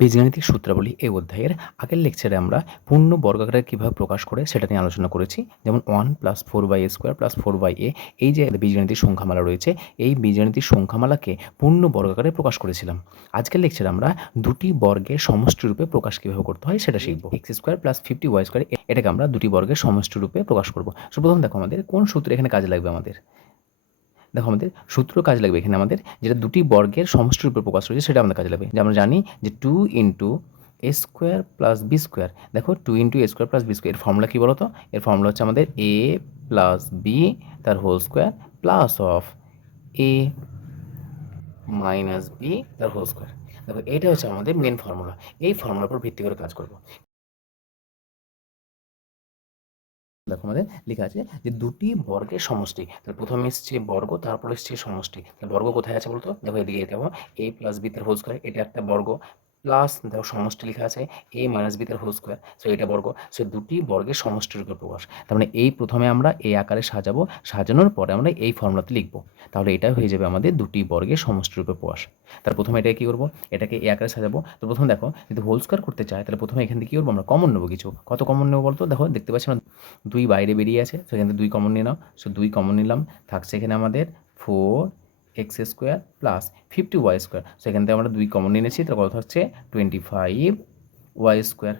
বীজগাণিতিক সূত্রাবলী এই অধ্যায়ের আগের লেকচারে আমরা পূর্ণ বর্গাকারে কীভাবে প্রকাশ করে সেটা নিয়ে আলোচনা করেছি। যেমন 1 + 4/a² + 4/a এই যে বীজগাণিতিক সংখ্যামালা রয়েছে, এই বীজগাণিতিক সংখ্যামালাকে পূর্ণ বর্গাকারে প্রকাশ করেছিলাম। আজকের লেকচারে আমরা দুটি বর্গের সমষ্টি রূপে প্রকাশ কীভাবে করতে হয় সেটা শিখব। x² + 50y² এটাকে আমরা দুটি বর্গের সমষ্টি রূপে প্রকাশ করব। প্রথম দেখো আমাদের কোন সূত্র এখানে কাজে লাগবে আমাদের। দেখো আমাদের সূত্র কাজে লাগবে এখানে আমাদের যেটা দুটি বর্গের সমষ্টির উপর প্রকাশ রয়েছে সেটা আমাদের কাজে লাগবে। যে আমরা জানি যে 2 × a² + b²। দেখো 2 × a² + b² এর ফর্মুলা কী বলো তো? এর ফর্মুলা হচ্ছে আমাদের a + b তার whole square plus of a - b তার হোল স্কোয়ার। দেখো এটা হচ্ছে আমাদের মেন ফর্মুলা। এই ফর্মুলার উপর ভিত্তি করে কাজ করব। দেখো আমাদের লেখা আছে যে দুটি বর্গের সমষ্টি। তাহলে প্রথমে এসছে বর্গ, তারপর এসছে সমষ্টি। বর্গ কোথায় আছে বলতো? দেখো এদিকে দেখো a + b তার হোল স্কোয়ার, এটা একটা বর্গ, প্লাস দেখো সমষ্টি লেখা আছে a - b তার হোল স্কোয়ার, সো এটা বর্গ। সো দুটি বর্গের সমষ্টির উপর প্রকাশ। তার মানে এই প্রথমে আমরা এই আকারে সাজাবো, সাজানোর পরে আমরা এই ফর্মুলাতে লিখবো। তাহলে এটা হয়ে যাবে আমাদের দুটি বর্গের সমষ্টির উপর প্রকাশ। তার প্রথমে এটাকে কী করবো? এটাকে এই আকারে সাজাবো। তো প্রথমে দেখো যদি হোল স্কোয়ার করতে চাই তাহলে প্রথমে এখান থেকে কী করবো? আমরা কমন নেবো কিছু। কত কমন নেবো বলতো? দেখো দেখতে পাচ্ছি আমরা 2 বাইরে বেরিয়ে আছে, সেখান থেকে 2 কমন নিয়ে নাও। সো 2 কমন নিলাম, থাকছে এখানে আমাদের 4x² + 50y²। সো এখান থেকে আমরা 2 কমন নিয়ে নিয়েছি, তার কত থাকছে 25y²।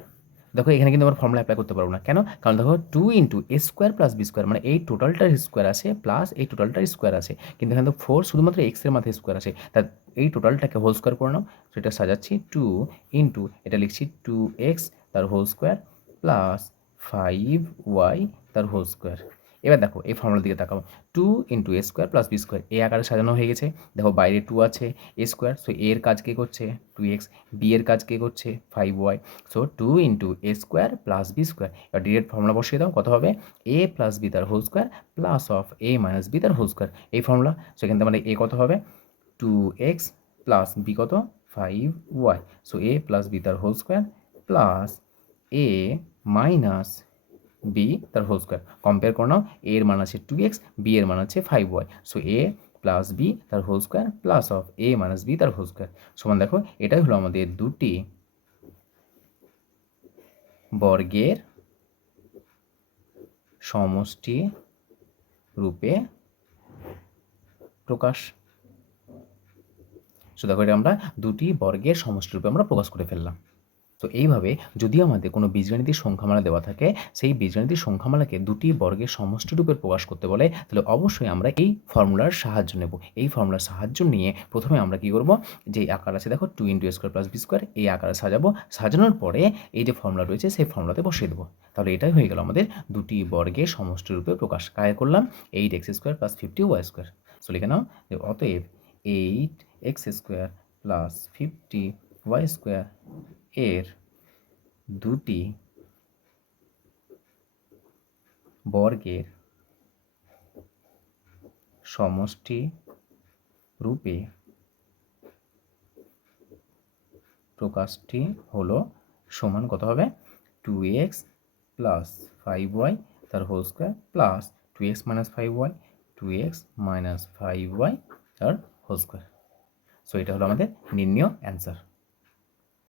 দেখো এখানে কিন্তু আমরা ফর্মুলা অ্যাপ্লাই করতে পারবো না, কেন? কারণ দেখো 2 × a² + b² মানে এই টোটালটার স্কোয়ার আছে প্লাস এই টোটালটার স্কোয়ার আছে, কিন্তু এখানে তো 4 শুধুমাত্র x এর মাথায় স্কোয়ার আছে, তা এই টোটালটাকে হোল স্কোয়ার করে নাও। সেটা সাজাচ্ছি 2 এটা লিখছি 2x তার হোল স্কোয়ার প্লাস 5y তার হোল স্কোয়ার। এবার দেখো এই ফর্মুলার দিকে তাকাও। 2 × a² + b² এই আকারে সাজানো হয়ে গেছে। দেখো বাইরে 2 আছে, a², সো a এর কাজ কে করছে 2x, b এর কাজ কে করছে 5y। So 2 × a² + b²। এবার ডিরেক্ট ফর্মুলা বসিয়ে দাও, কত হবে? a + b তার whole square plus of a - b তার হোল স্কোয়ার, এই ফর্মুলা। সেখান থেকে আমাদের a কত হবে? 2x প্লাস b কত? 5y। সো a + b তার whole square plus a - b তার হোল স্কোয়ার। কম্পেয়ার করে নাও, a এর মান আছে 2x, b এর মান আছে 5y। সো a + b তার whole square plus of a - b তার হোল স্কোয়ার সমান, দেখো এটাই হলো আমাদের দুটি বর্গের সমষ্টি রূপে প্রকাশ। সো দেখো এটা আমরা দুটি বর্গের সমষ্টি রূপে আমরা প্রকাশ করে ফেললাম। তো এইভাবে যদি আমাদের কোনো বীজগাণিতিক সংখ্যামালা দেওয়া থাকে, সেই বীজগাণিতিক সংখ্যামালাকে দুটি বর্গের সমষ্টি রূপে প্রকাশ করতে বলে, তাহলে অবশ্যই আমরা এই ফর্মুলার সাহায্য নেব। এই ফর্মুলার সাহায্য নিয়ে প্রথমে আমরা কী করব? যে আকার আছে দেখো 2 × a² + b², এই আকারে সাজাবো। সাজানোর পরে এই যে ফর্মুলা রয়েছে সেই ফর্মুলাতে বসিয়ে দেবো। তাহলে এটাই হয়ে গেল আমাদের দুটি বর্গের সমষ্টি রূপে প্রকাশ। কায় করলাম 8x² + 50y²। সো লিখে নাও যে অতএব 8x² + 50y² এর দুটি বর্গের সমষ্টি রূপে প্রকাশটি হলো সমান কত হবে? 2x + 5y তার whole square plus 2x - 5y, 2x - 5y তার হোল স্কোয়ার। সো এটা হলো আমাদের নির্ণীয় অ্যান্সার।